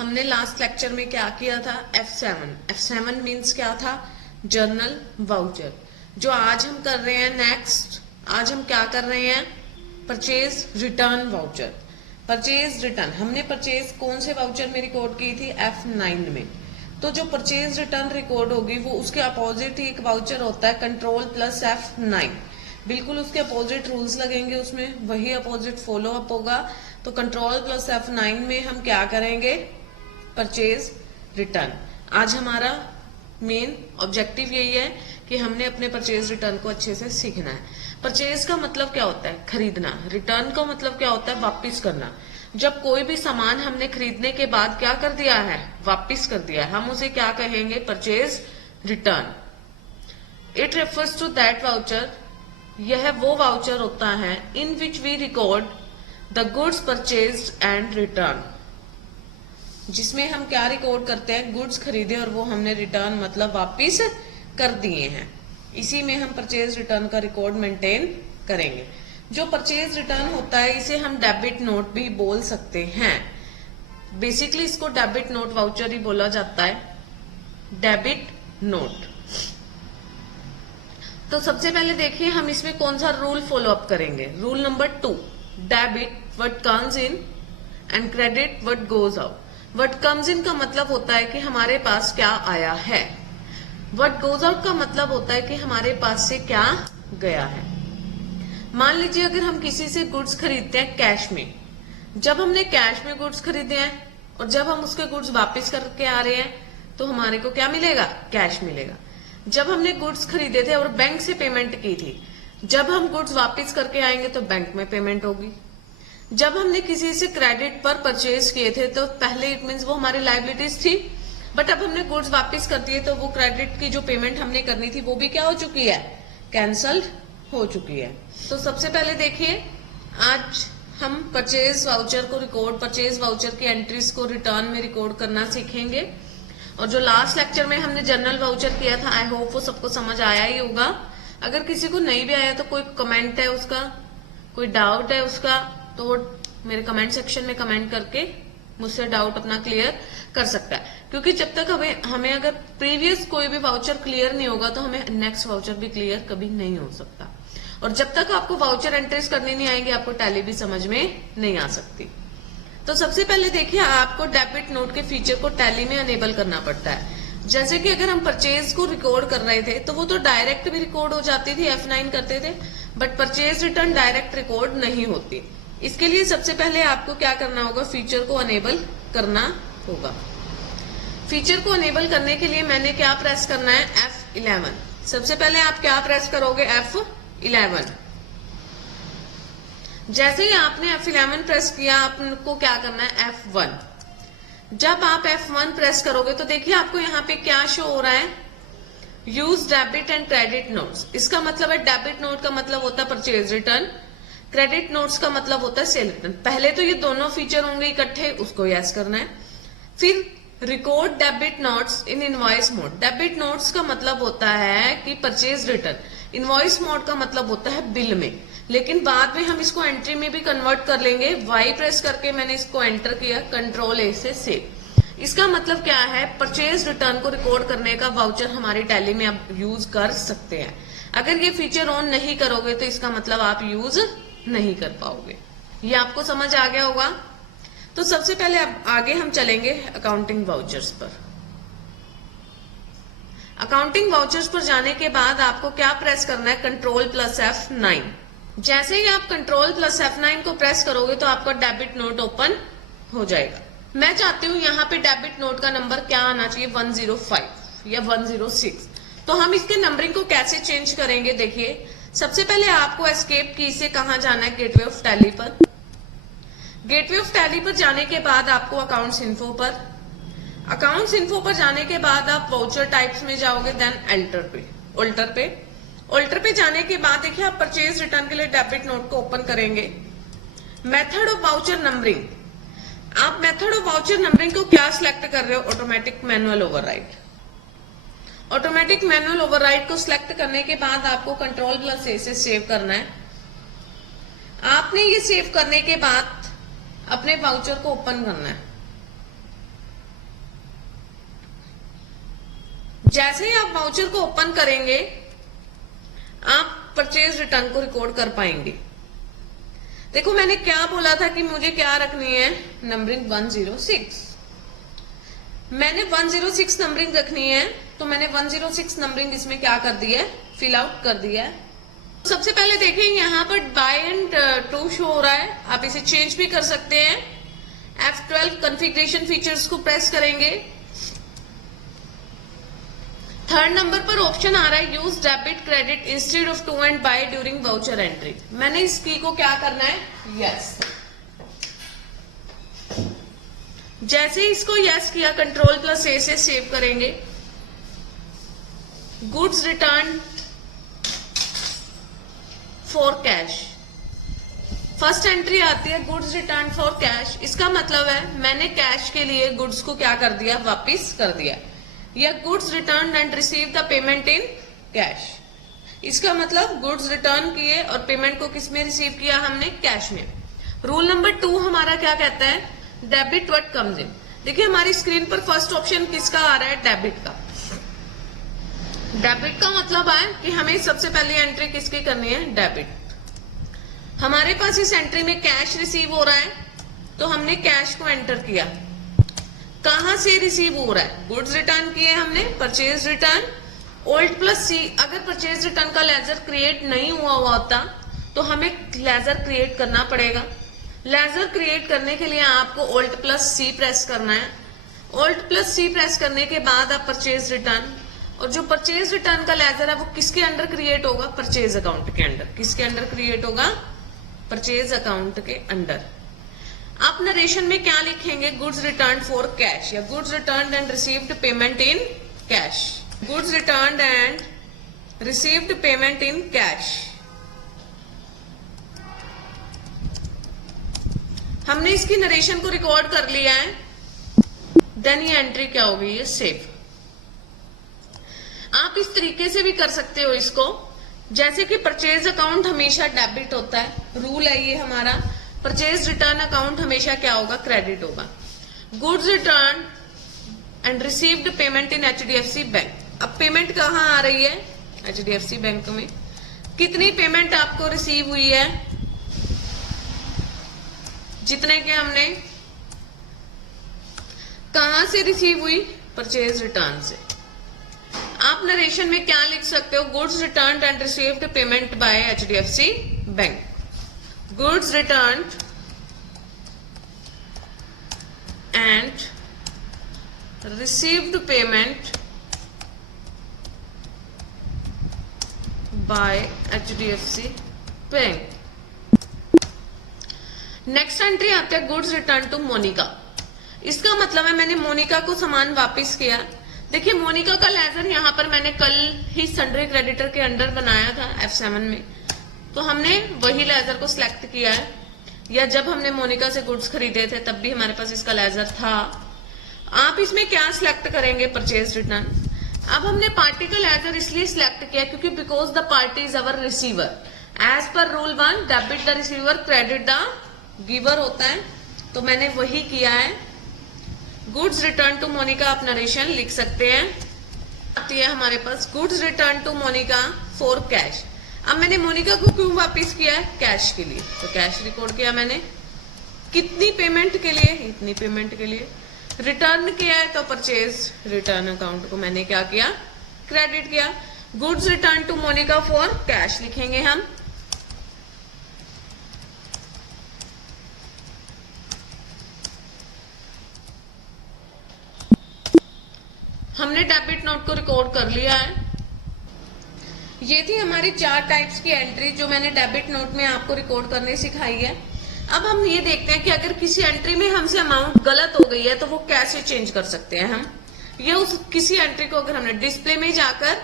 हमने last lecture में क्या किया था, F7 मीन्स क्या था, जर्नल वाउचर। जो आज हम कर रहे हैं नेक्स्ट, आज हम क्या कर रहे हैं, purchase return voucher. Purchase return हमने परचेज कौन से वाउचर में रिकॉर्ड की थी, F9 में। तो जो परचेज रिटर्न रिकॉर्ड होगी वो उसके अपोजिट ही एक वाउचर होता है कंट्रोल प्लस F9। बिल्कुल उसके अपोजिट रूल्स लगेंगे, उसमें वही अपोजिट फॉलो अप होगा। तो कंट्रोल प्लस F9 में हम क्या करेंगे, परचेज रिटर्न। आज हमारा मेन ऑब्जेक्टिव यही है कि हमने अपने परचेज रिटर्न को अच्छे से सीखना है। परचेज का मतलब क्या होता है, खरीदना। रिटर्न का मतलब क्या होता है, वापिस करना। जब कोई भी सामान हमने खरीदने के बाद क्या कर दिया है, वापिस कर दिया है, हम उसे क्या कहेंगे, purchase return. It refers to that voucher, यह वो वाउचर होता है in which we record the goods purchased and return, जिसमें हम क्या रिकॉर्ड करते हैं, गुड्स खरीदे और वो हमने रिटर्न मतलब वापिस कर दिए हैं। इसी में हम परचेज रिटर्न का रिकॉर्ड मेंटेन करेंगे। जो परचेज रिटर्न होता है इसे हम डेबिट नोट भी बोल सकते हैं। बेसिकली इसको डेबिट नोट वाउचर ही बोला जाता है, डेबिट नोट। तो सबसे पहले देखिए हम इसमें कौन सा रूल फॉलो अप करेंगे। Rule number 2, debit what comes in and credit what goes out. What comes in का मतलब होता है कि हमारे पास क्या आया है। व्हाट गोज आउट का मतलब होता है कि हमारे पास से क्या गया है। मान लीजिए अगर हम किसी से गुड्स खरीदते हैं कैश में, जब हमने कैश में गुड्स खरीदे हैं और जब हम उसके गुड्स वापस करके आ रहे हैं तो हमारे को क्या मिलेगा, कैश मिलेगा। जब हमने गुड्स खरीदे थे और बैंक से पेमेंट की थी, जब हम गुड्स वापस करके आएंगे तो बैंक में पेमेंट होगी। जब हमने किसी से क्रेडिट पर परचेज किए थे तो पहले इट मीन्स वो हमारी लायबिलिटीज थी, बट अब हमने गुड्स वापस कर दिए तो वो क्रेडिट की जो पेमेंट हमने करनी थी वो भी क्या हो चुकी है, कैंसल्ड हो चुकी है। तो सबसे पहले देखिए आज हम परचेज वाउचर को रिकॉर्ड, परचेज वाउचर की एंट्रीज को रिटर्न में रिकॉर्ड करना सीखेंगे। और जो लास्ट लेक्चर में हमने जनरल वाउचर किया था, आई होप वो सबको समझ आया ही होगा। अगर किसी को नहीं भी आया तो कोई कमेंट है उसका, कोई डाउट है उसका, तो वो मेरे कमेंट सेक्शन में कमेंट करके मुझसे डाउट अपना क्लियर कर सकता है। क्योंकि जब तक हमें अगर प्रीवियस कोई भी वाउचर क्लियर नहीं होगा तो हमें नेक्स्ट वाउचर भी क्लियर कभी नहीं हो सकता। और जब तक आपको वाउचर एंट्रीज करनी नहीं आएगी आपको टैली भी समझ में नहीं आ सकती। तो सबसे पहले देखिए आपको डेबिट नोट के फीचर को टैली में अनेबल करना पड़ता है। जैसे कि अगर हम परचेज को रिकॉर्ड कर रहे थे तो वो तो डायरेक्ट भी रिकॉर्ड हो जाती थी, F9 करते थे, but purchase return direct record नहीं होती। इसके लिए सबसे पहले आपको क्या करना होगा, फीचर को अनेबल करना होगा। फीचर को अनेबल करने के लिए मैंने क्या प्रेस करना है, F11। सबसे पहले आप क्या प्रेस करोगे, F11। जैसे ही आपने F11 प्रेस किया आपको क्या करना है, F1। जब आप F1 प्रेस करोगे तो देखिए आपको यहाँ पे क्या शो हो रहा है, use debit and credit notes. इसका मतलब है डेबिट नोट का मतलब होता है परचेज रिटर्न, क्रेडिट नोट्स का मतलब होता है सेल रिटर्न। पहले तो ये दोनों फीचर होंगे इकट्ठे, उसको यस करना है। फिर record debit notes in invoice mode. Debit notes का मतलब होता है कि परचेज रिटर्न। इनवॉइस मोड का मतलब होता है बिल में, लेकिन बाद में हम इसको एंट्री में भी कन्वर्ट कर लेंगे। वाई प्रेस करके मैंने इसको एंटर किया, कंट्रोल ए से सेव। इसका मतलब क्या है, परचेज रिटर्न को रिकॉर्ड करने का वाउचर हमारी टैली में आप यूज कर सकते हैं। अगर ये फीचर ऑन नहीं करोगे तो इसका मतलब आप यूज नहीं कर पाओगे। ये आपको समझ आ गया होगा। तो सबसे पहले अब आगे हम चलेंगे अकाउंटिंग वाउचर्स पर। अकाउंटिंग वाउचर्स पर जाने के बाद आपको क्या प्रेस करना है, कंट्रोल प्लस F9। जैसे ही आप कंट्रोल प्लस F9 को प्रेस करोगे तो आपका डेबिट नोट ओपन हो जाएगा। मैं चाहती हूँ यहाँ पे डेबिट नोट का नंबर क्या आना चाहिए, 105 या 106। तो हम इसके नंबरिंग को कैसे चेंज करेंगे, देखिए सबसे पहले आपको एस्केप की से कहाँ जाना है, गेटवे ऑफ टैली पर। गेटवे ऑफ टैली पर जाने के बाद आपको अकाउंट्स इन्फो पर, अकाउंट्स इन्फो पर जाने के बाद आप वाउचर टाइप्स में जाओगे, देन ऑल्टर पे जाने के बाद देखिए आप परचेज रिटर्न के लिए डेबिट नोट को ओपन करेंगे। मेथड ऑफ वाउचर नंबरिंग, आप मेथड ऑफ वाउचर नंबरिंग को क्या सिलेक्ट कर रहे हो, automatic manual override. Automatic manual override को सिलेक्ट करने के बाद आपको कंट्रोल प्लस ए से सेव करना है। आपने ये सेव करने के बाद अपने वाउचर को ओपन करना है। जैसे ही आप वाउचर को ओपन करेंगे आप परचेज रिटर्न को रिकॉर्ड कर पाएंगे। देखो मैंने क्या बोला था कि मुझे क्या रखनी है, नंबरिंग 106। मैंने 106 नंबरिंग रखनी है, तो मैंने 106 नंबरिंग इसमें क्या कर दिया है, फिल आउट कर दिया है। सबसे पहले देखिए यहाँ पर बाय एंड टू शो हो रहा है, आप इसे चेंज भी कर सकते हैं। F12 कॉन्फ़िगरेशन फीचर्स को प्रेस करेंगे। थर्ड नंबर पर ऑप्शन आ रहा है use debit credit instead of to and by during voucher entry. मैंने इस की को क्या करना है, यस। जैसे इसको यस किया, Ctrl+A से सेव करेंगे। Goods return for cash, first entry आती है गुड्स रिटर्न फॉर कैश। इसका मतलब है मैंने कैश के लिए गुड्स को क्या कर दिया, वापिस कर दिया, या goods return and receive the payment in cash. इसका मतलब गुड्स रिटर्न किए और पेमेंट को किस में रिसीव किया, हमने कैश में। रूल नंबर 2 हमारा क्या कहता है, डेबिट व्हाट कम्स इन। देखिए हमारी स्क्रीन पर फर्स्ट ऑप्शन किसका आ रहा है, डेबिट का। डेबिट का मतलब है कि हमें सबसे पहली एंट्री किसकी करनी है, डेबिट। हमारे पास इस एंट्री में कैश रिसीव हो रहा है, तो हमने कैश को एंटर किया। कहां से रिसीव हो रहा है, गुड्स रिटर्न किए हमने, परचेज रिटर्न, Alt+C। अगर परचेज रिटर्न का लेजर क्रिएट नहीं हुआ होता तो हमें लेजर क्रिएट करना पड़ेगा। लेजर क्रिएट करने के लिए आपको Alt+C प्रेस करना है। Alt+C प्रेस करने के बाद आप परचेज रिटर्न, और जो परचेज रिटर्न का लेजर है वो किसके अंडर क्रिएट होगा, परचेज अकाउंट के अंडर। किसके अंडर क्रिएट होगा, परचेज अकाउंट के अंडर। आप नरेशन में क्या लिखेंगे, गुड्स रिटर्न फॉर कैश, या goods return and received payment in cash. Goods return and received payment in cash. हमने इसकी नरेशन को रिकॉर्ड कर लिया है। देन ये एंट्री क्या हो गई है, सेव। आप इस तरीके से भी कर सकते हो इसको, जैसे कि परचेज अकाउंट हमेशा डेबिट होता है, रूल है ये हमारा। परचेज रिटर्न अकाउंट हमेशा क्या होगा, क्रेडिट होगा। Goods return and received payment in HDFC bank. अब पेमेंट कहाँ आ रही है, HDFC बैंक में। कितनी पेमेंट आपको रिसीव हुई है, जितने के हमने, कहां से रिसीव हुई, परचेज रिटर्न से। आप नरेशन में क्या लिख सकते हो, goods return and received payment by HDFC bank. Goods return and received payment by HDFC bank. Next entry आती है गुड्स रिटर्न टू मोनिका। इसका मतलब है मैंने मोनिका को सामान वापस किया। देखिए मोनिका का लेजर यहाँ पर मैंने कल ही सन्ड्री क्रेडिटर के अंडर बनाया था F7 में, तो हमने वही लेजर को सिलेक्ट किया है, या जब हमने मोनिका से गुड्स खरीदे थे तब भी हमारे पास इसका लेजर था। आप इसमें क्या सिलेक्ट करेंगे, परचेज रिटर्न। अब हमने पार्टी का लेजर इसलिए सिलेक्ट किया क्योंकि because the party is our receiver. As per rule 1 debit the receiver credit the giver होता है, तो मैंने वही किया है। गुड्स रिटर्न टू मोनिका आप नरेशन लिख सकते हैं। आती है हमारे पास goods return to Monica for cash. अब मैंने मोनिका को क्यों वापस किया है, कैश के लिए, तो कैश रिकॉर्ड किया मैंने। कितनी पेमेंट के लिए, इतनी पेमेंट के लिए। रिटर्न किया है तो परचेज रिटर्न अकाउंट को मैंने क्या किया, क्रेडिट किया। Goods return to Monica for cash लिखेंगे हम। हमने डेबिट नोट को रिकॉर्ड कर लिया है। ये थी हमारी 4 टाइप्स की एंट्री जो मैंने डेबिट नोट में आपको रिकॉर्ड करने सिखाई है। अब हम ये देखते हैं कि अगर किसी एंट्री में हमसे अमाउंट गलत हो गई है तो वो कैसे चेंज कर सकते हैं हम। ये उस किसी एंट्री को अगर हमने डिस्प्ले में जाकर,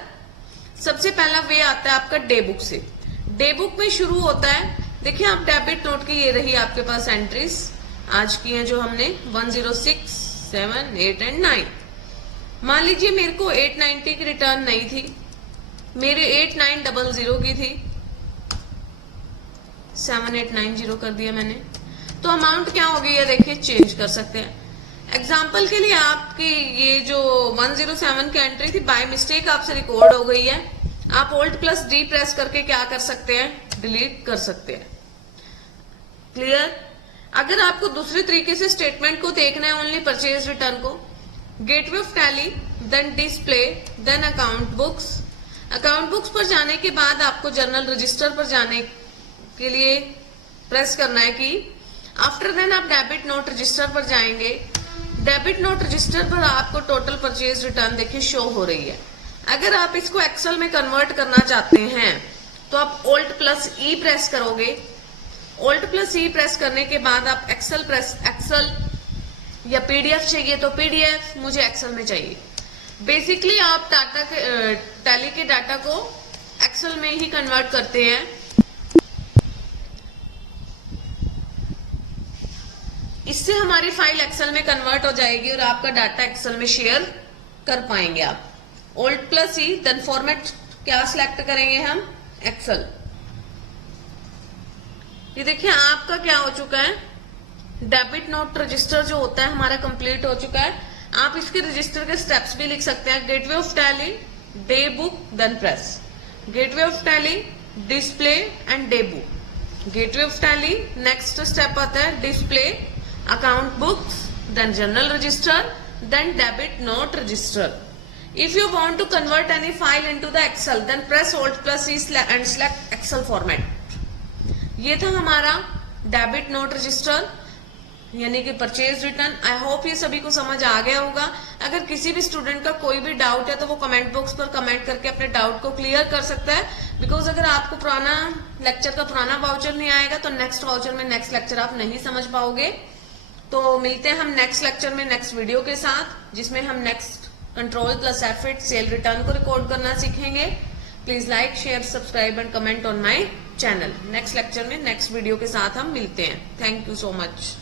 सबसे पहला वे आता है आपका डे बुक से। डे बुक में शुरू होता है, देखिए आप डेबिट नोट की ये रही आपके पास एंट्रीज आज की हैं जो हमने 106, 7, 8 एंड 9। मान लीजिए मेरे को 890 की रिटर्न नहीं थी, मेरे 8900 की थी, 7890 कर दिया मैंने, तो अमाउंट क्या हो गई है देखिए, चेंज कर सकते हैं। एग्जाम्पल के लिए आपकी ये जो 107 की एंट्री थी बाय मिस्टेक आपसे रिकॉर्ड हो गई है, आप Alt+D प्रेस करके क्या कर सकते हैं, डिलीट कर सकते हैं। क्लियर? अगर आपको दूसरे तरीके से स्टेटमेंट को देखना है, ओनली परचेज रिटर्न को, gateway of Tally, then display, then account books. Account books पर जाने के बाद आपको जर्नल रजिस्टर पर जाने के लिए प्रेस करना है कि आफ्टर देन आप डेबिट नोट रजिस्टर पर जाएंगे। डेबिट नोट रजिस्टर पर आपको टोटल परचेज रिटर्न देखिए शो हो रही है। अगर आप इसको एक्सेल में कन्वर्ट करना चाहते हैं तो आप Alt+E प्रेस करोगे। Alt+E प्रेस करने के बाद आप एक्सेल या पीडीएफ चाहिए तो पीडीएफ, मुझे एक्सेल में चाहिए। बेसिकली आप डाटा के टैली के डाटा को एक्सेल में ही कन्वर्ट करते हैं। इससे हमारी फाइल एक्सेल में कन्वर्ट हो जाएगी और आपका डाटा एक्सेल में शेयर कर पाएंगे आप। Alt+E, देन फॉर्मेट क्या सिलेक्ट करेंगे हम, एक्सेल। ये देखिए आपका क्या हो चुका है, डेबिट नोट रजिस्टर जो होता है हमारा कंप्लीट हो चुका है। आप इसके रजिस्टर के स्टेप्स भी लिख सकते हैं, gateway of Tally, day book, then press. Gateway of Tally, display and day book. Gateway of Tally, next step आता है display, account books, then journal register, then debit note register. If you want to convert any file into the Excel, then press Alt+E and select Excel format. ये था हमारा debit note register यानी कि purchase return. I hope ये सभी को समझ आ गया होगा। अगर किसी भी स्टूडेंट का कोई भी डाउट है तो वो कमेंट बॉक्स पर कमेंट करके अपने डाउट को क्लियर कर सकता है। बिकॉज अगर आपको पुराना लेक्चर का पुराना वाउचर नहीं आएगा तो नेक्स्ट वाउचर में नेक्स्ट लेक्चर आप नहीं समझ पाओगे। तो मिलते हैं हम नेक्स्ट लेक्चर में नेक्स्ट वीडियो के साथ, जिसमें हम नेक्स्ट Ctrl+F8 सेल रिटर्न को रिकॉर्ड करना सीखेंगे। Please like, share, subscribe and comment on my channel. Next lecture में नेक्स्ट वीडियो के साथ हम मिलते हैं। Thank you so much.